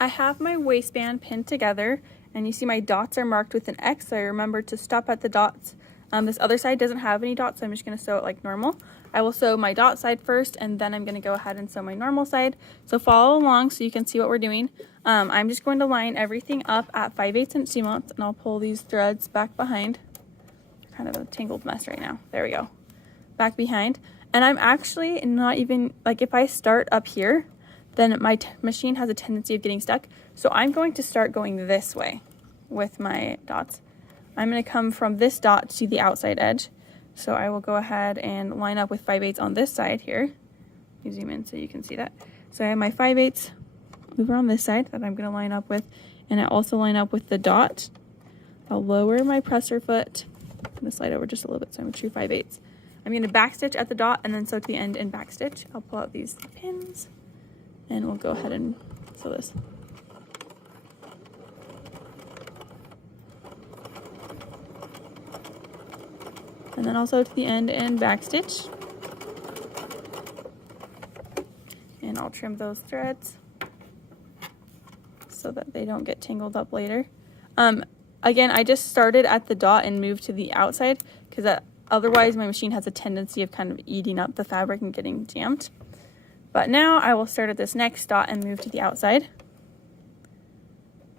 I have my waistband pinned together, and you see my dots are marked with an X, so I remember to stop at the dots. This other side doesn't have any dots, so I'm just going to sew it like normal. I will sew my dot side first, and then I'm going to go ahead and sew my normal side. So follow along so you can see what we're doing. I'm just going to line everything up at 5/8 inch seam allowance, and I'll pull these threads back behind. Kind of a tangled mess right now. There we go. Back behind. And I'm actually not even, like, if I start up here, then my machine has a tendency of getting stuck. So I'm going to start going this way with my dots. I'm going to come from this dot to the outside edge. So I will go ahead and line up with 5/8 on this side here. Let me zoom in so you can see that. So I have my 5/8 over on this side that I'm going to line up with, and I also line up with the dot. I'll lower my presser foot. I'm going to slide over just a little bit so I'm a true 5/8. I'm going to back stitch at the dot and then sew to the end and back stitch. I'll pull out these pins and we'll go ahead and sew this. And then I'll sew to the end and back stitch. And I'll trim those threads so that they don't get tangled up later. Again, I just started at the dot and moved to the outside because otherwise my machine has a tendency of kind of eating up the fabric and getting jammed. But now I will start at this next dot and move to the outside.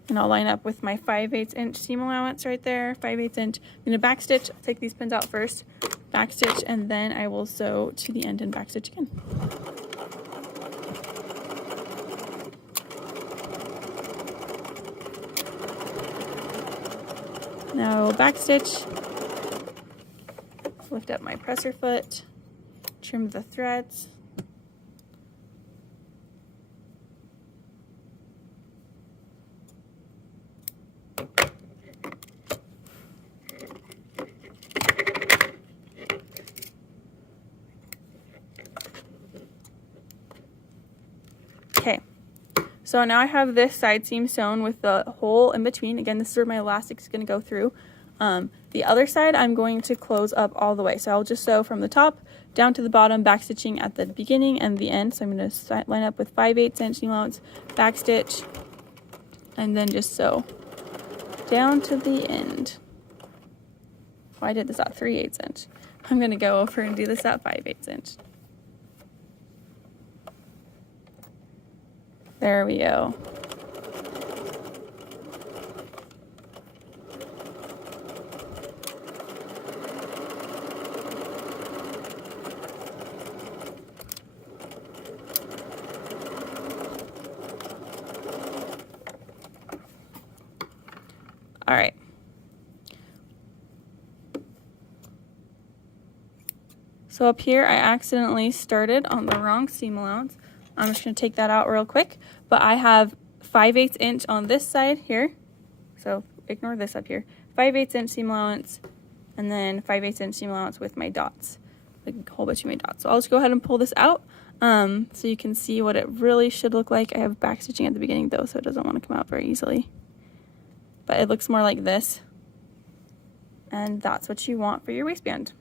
And I'll line up with my 5/8 inch seam allowance right there, 5/8 inch. I'm going to back stitch, take these pins out first, back stitch, and then I will sew to the end and back stitch again. Now I will back stitch, lift up my presser foot, trim the threads. Okay, so now I have this side seam sewn with the hole in between. Again, this is where my elastic is going to go through. The other side I'm going to close up all the way. So I'll just sew from the top down to the bottom, back stitching at the beginning and the end. So I'm going to line up with 5/8 inch seam allowance, back stitch, and then just sew down to the end. Oh, I did this at 3/8 inch. I'm going to go over and do this at 5/8 inch. There we go. All right. So up here, I accidentally started on the wrong seam allowance. I'm just going to take that out real quick, but I have 5/8 inch on this side here. So ignore this up here. 5/8 inch seam allowance, and then 5/8 inch seam allowance with my dots, like a whole bunch of my dots. So I'll just go ahead and pull this out so you can see what it really should look like. I have back stitching at the beginning though, so it doesn't want to come out very easily. But it looks more like this. And that's what you want for your waistband.